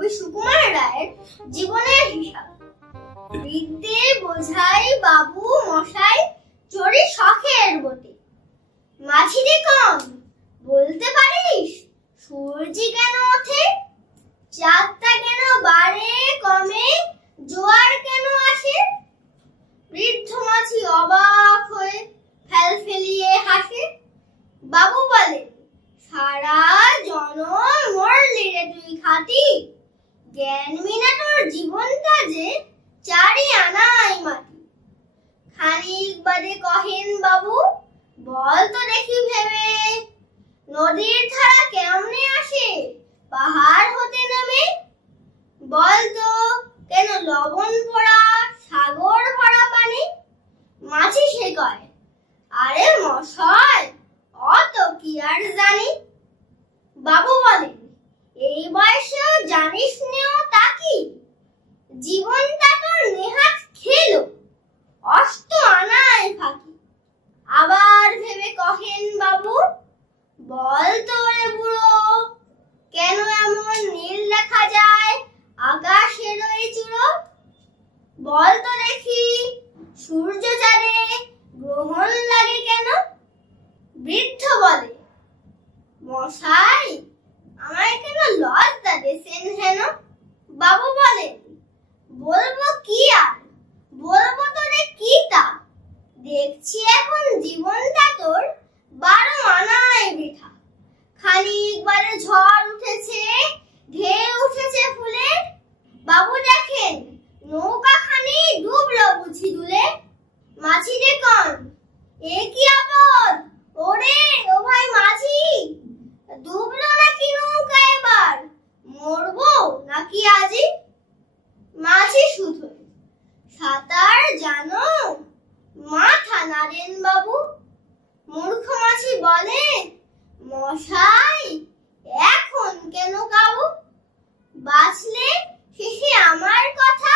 কবি সুকুমার রায়ের জীবনের হিসাব। বৃদ্ধে বোঝাই বাবু মশাই চড়ি শখের বটে। মাঝিরে কম বলতে পারিস সূর্যি কেন ওঠে? চাঁদটা কেন বাড়ে কমে? জোয়ার কেন আসে? বৃদ্ধ মাঝি অবাক হয়ে ফেল ফেলিয়ে হাসে। বাবু বলে, সারা জনম মরলি রে তুই খাটি, জ্ঞান বিনা তোর জীবনটা যে চারি আনাই মাটি। খানিক বাদে কহেন বাবু, বল তো দেখি ভেবে, নদীর ধারা কেমনে আসে পাহাড় হতে নেমে? বল তো কেন লবণ পড়া সাগর ভরা পানি? মাঝি সে কয়, আরে মশাই অত কি আর জানি। বাবু বলেন, এই বয়সেও জানিস নেও তা কি? জীবনটা তোর নেহাত খেলো, অষ্ট আনায় ফাঁকি। আবার ভেবে কহেন বাবু, বল তো রে বুড়ো, কেন এমন নীল দেখা যায় আকাশের ওই চূড়ো? বল তো দেখি সূর্য চাঁদে গ্রহণ লাগে কেন? বৃদ্ধ বলে, মশাই আমায় কেন লজ্জা দেছেন হেন? বাবু বলেন, বলবো কি আর, বলবো তোরে কি তা, দেখছি এখন জীবনটা তোর 12 আনায় বৃথা। খানিক বারে ঝড় উঠেছে, ঢেউ উঠেছে ফুলে, বাবু দেখেন নৌকাখানি ডুবলো বুঝি দুলে। মাঝিরে কন, এ কি আপদ ওরে ও ভাই মাঝি, ডুবলো নাকি নৌকা এবার, মরবো নাকি আজি? মাঝি শুধু, সাঁতার জানো? মাথা নাড়েন বাবু। মূর্খ মাঝি বলে, মশাই এখন কেন কাবু? বাঁচলে শেষে আমার কথা